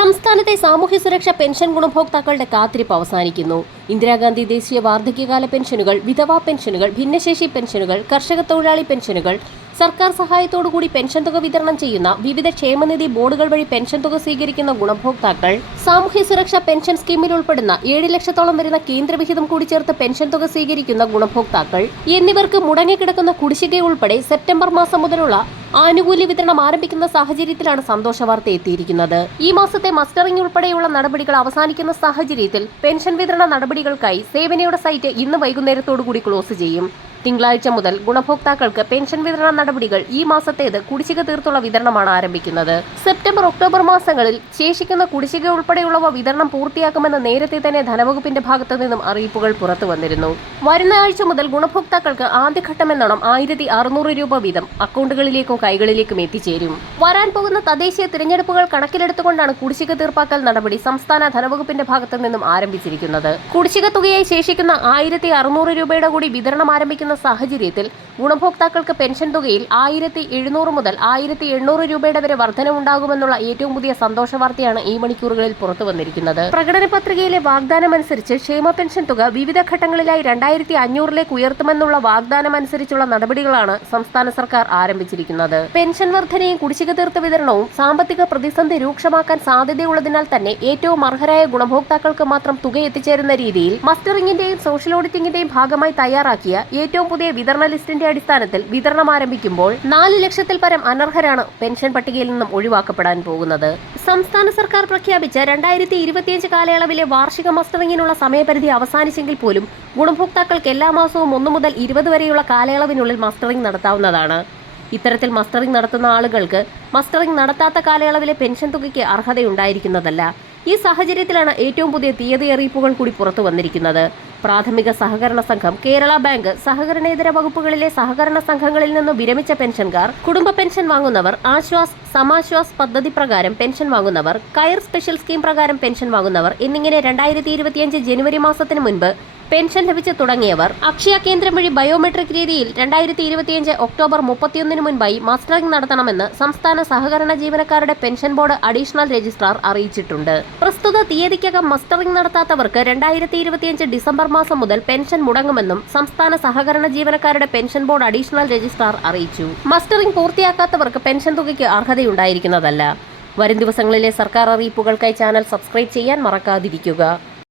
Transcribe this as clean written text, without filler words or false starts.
സംസ്ഥാനത്തെ സാമൂഹ്യ സുരക്ഷാ പെൻഷൻ ഗുണഭോക്താക്കളുടെ കാത്തിരിപ്പ് അവസാനിക്കുന്നു. ഇന്ദിരാഗാന്ധി ദേശീയ വാർദ്ധക്യകാല പെൻഷനുകൾ, വിധവാ പെൻഷനുകൾ, ഭിന്നശേഷി പെൻഷനുകൾ, കർഷക തൊഴിലാളി പെൻഷനുകൾ, സർക്കാർ സഹായത്തോടുകൂടി പെൻഷൻ തുക വിതരണം ചെയ്യുന്ന വിവിധ ക്ഷേമനിധി ബോർഡുകൾ വഴി പെൻഷൻ തുക സ്വീകരിക്കുന്ന ഗുണഭോക്താക്കൾ, സാമൂഹ്യ സുരക്ഷാ പെൻഷൻ സ്കീമിൽ ഉൾപ്പെടുന്ന 7 ലക്ഷത്തോളം വരുന്ന കേന്ദ്രവിഹിതം കൂടി ചേർത്ത് പെൻഷൻ തുക സ്വീകരിക്കുന്ന ഗുണഭോക്താക്കൾ എന്നിവർക്ക് മുടങ്ങിക്കിടക്കുന്ന കുടിശ്ശിക ഉൾപ്പെടെ സെപ്റ്റംബർ മാസം മുതലുള്ള ആനുകൂല്യ വിതരണം ആരംഭിക്കുന്ന സാഹചര്യത്തിലാണ് സന്തോഷ വാർത്ത എത്തിയിരിക്കുന്നത്. ഈ മാസത്തെ മസ്റ്ററിംഗ് ഉൾപ്പെടെയുള്ള നടപടികൾ അവസാനിക്കുന്ന സാഹചര്യത്തിൽ പെൻഷൻ വിതരണ നടപടികൾക്കായി സേവനയുടെ സൈറ്റ് ഇന്ന് വൈകുന്നേരത്തോടുകൂടി ക്ലോസ് ചെയ്യും. തിങ്കളാഴ്ച മുതൽ ഗുണഭോക്താക്കൾക്ക് പെൻഷൻ വിതരണ നടപടികൾ ഈ മാസത്തേത് കുടിശ്ശിക തീർത്തുള്ള വിതരണമാണ് ആരംഭിക്കുന്നത്. സെപ്റ്റംബർ, ഒക്ടോബർ മാസങ്ങളിൽ ശേഷിക്കുന്ന കുടിശ്ശിക ഉൾപ്പെടെയുള്ളവ വിതരണം പൂർത്തിയാക്കുമെന്ന് നേരത്തെ തന്നെ ധനവകുപ്പിന്റെ ഭാഗത്തു നിന്നും അറിയിപ്പുകൾ പുറത്തു വന്നിരുന്നു. വരുന്ന ആഴ്ച മുതൽ ഗുണഭോക്താക്കൾക്ക് ആദ്യഘട്ടമെന്നോണം 1600 രൂപ വീതം അക്കൗണ്ടുകളിലേക്കും കൈകളിലേക്കും എത്തിച്ചേരും. വരാൻ പോകുന്ന തദ്ദേശീയ തിരഞ്ഞെടുപ്പുകൾ കണക്കിലെടുത്തുകൊണ്ടാണ് കുടിശ്ശിക തീർപ്പാക്കൽ നടപടി സംസ്ഥാന ധനവകുപ്പിന്റെ ഭാഗത്തു നിന്നും ആരംഭിച്ചിരിക്കുന്നത്. കുടിശ്ശിക തുകയായി ശേഷിക്കുന്ന 1600 രൂപയുടെ കൂടി വിതരണം ആരംഭിക്കുന്ന സാഹചര്യത്തിൽ ഗുണഭോക്താക്കൾക്ക് പെൻഷൻ തുകയിൽ 1700 മുതൽ 1800 രൂപയുടെ വരെ വർധനവുണ്ടാകുമെന്നുള്ള ഏറ്റവും പുതിയ സന്തോഷ വാർത്തയാണ് ഈ മണിക്കൂറുകളിൽ പുറത്തു വന്നിരിക്കുന്നത്. പ്രകടന പത്രികയിലെ വാഗ്ദാനമനുസരിച്ച് ക്ഷേമ പെൻഷൻ തുക വിവിധ ഘട്ടങ്ങളിലായി 2500 ഉയർത്തുമെന്നുള്ള വാഗ്ദാനമനുസരിച്ചുള്ള നടപടികളാണ് സംസ്ഥാന സർക്കാർ ആരംഭിച്ചിരിക്കുന്നത്. പെൻഷൻ വർധനയും കുടിശ്ശിക തീർത്ത വിതരണവും സാമ്പത്തിക പ്രതിസന്ധി രൂക്ഷമാക്കാൻ സാധ്യതയുള്ളതിനാൽ തന്നെ ഏറ്റവും അർഹരായ ഗുണഭോക്താക്കൾക്ക് മാത്രം തുക എത്തിച്ചേരുന്ന രീതിയിൽ മസ്റ്ററിംഗിന്റെയും സോഷ്യൽ ഓഡിറ്റിംഗിന്റെയും ഭാഗമായി തയ്യാറാക്കിയ ഏറ്റവും പുതിയ വിതരണ ലിസ്റ്റിന്റെ അടിസ്ഥാനത്തിൽ വിതരണം ആരംഭിക്കുമ്പോൾ 4 ലക്ഷത്തിൽ പരം അനർഹരാണ് പെൻഷൻ പട്ടികയിൽ നിന്നും ഒഴിവാക്കപ്പെടാൻ പോകുന്നത്. സംസ്ഥാന സർക്കാർ പ്രഖ്യാപിച്ച 2025 കാലയളവിലെ വാർഷിക മസ്റ്ററിംഗിനുള്ള സമയപരിധി അവസാനിച്ചെങ്കിൽ പോലും ഗുണഭോക്താക്കൾക്ക് എല്ലാ മാസവും 1 മുതൽ 20 വരെയുള്ള കാലയളവിനുള്ളിൽ മസ്റ്ററിംഗ് നടത്താവുന്നതാണ്. ഇത്തരത്തിൽ മസ്റ്ററിംഗ് നടത്തുന്ന ആളുകൾക്ക് മസ്റ്ററിംഗ് നടത്താത്ത കാലയളവിലെ പെൻഷൻ തുകയ്ക്ക് അർഹതയുണ്ടായിരിക്കുന്നതല്ല. ഈ സാഹചര്യത്തിലാണ് ഏറ്റവും പുതിയ തീയതി അറിയിപ്പുകൾ കൂടി പുറത്തു വന്നിരിക്കുന്നത്. പ്രാഥമിക സഹകരണ സംഘം, കേരള ബാങ്ക്, സഹകരണേതര വകുപ്പുകളിലെ സഹകരണ സംഘങ്ങളിൽ നിന്നും വിരമിച്ച പെൻഷൻകാർ, കുടുംബ പെൻഷൻ വാങ്ങുന്നവർ, ആശ്വാസ്, സമാശ്വാസ് പദ്ധതി പ്രകാരം പെൻഷൻ വാങ്ങുന്നവർ, കയർ സ്പെഷ്യൽ സ്കീം പ്രകാരം പെൻഷൻ വാങ്ങുന്നവർ എന്നിങ്ങനെ 2025 ജനുവരി മാസത്തിന് മുൻപ് പെൻഷൻ ലഭിച്ചു തുടങ്ങിയവർ അക്ഷയ കേന്ദ്രം വഴി ബയോമെട്രിക് രീതിയിൽ 2025 ഒക്ടോബർ 31 മുൻപായി മസ്റ്ററിംഗ് നടത്തണമെന്ന് സംസ്ഥാന സഹകരണ ജീവനക്കാരുടെ പെൻഷൻ ബോർഡ് അഡീഷണൽ രജിസ്ട്രാർ അറിയിച്ചിട്ടുണ്ട്. പ്രസ്തുത തീയതിക്കകം മസ്റ്ററിംഗ് നടത്താത്തവർക്ക് 2025 ഡിസംബർ മാസം മുതൽ പെൻഷൻ മുടങ്ങുമെന്നും സംസ്ഥാന സഹകരണ ജീവനക്കാരുടെ പെൻഷൻ ബോർഡ് അഡീഷണൽ രജിസ്ട്രാർ അറിയിച്ചു. മസ്റ്ററിംഗ് പൂർത്തിയാക്കാത്തവർക്ക് പെൻഷൻ തുകയ്ക്ക് അർഹതയുണ്ടായിരിക്കുന്നതല്ല. വരും ദിവസങ്ങളിലെ സർക്കാർ അറിയിപ്പുകൾക്കായി ചാനൽ സബ്സ്ക്രൈബ് ചെയ്യാൻ മറക്കാതിരിക്കുക.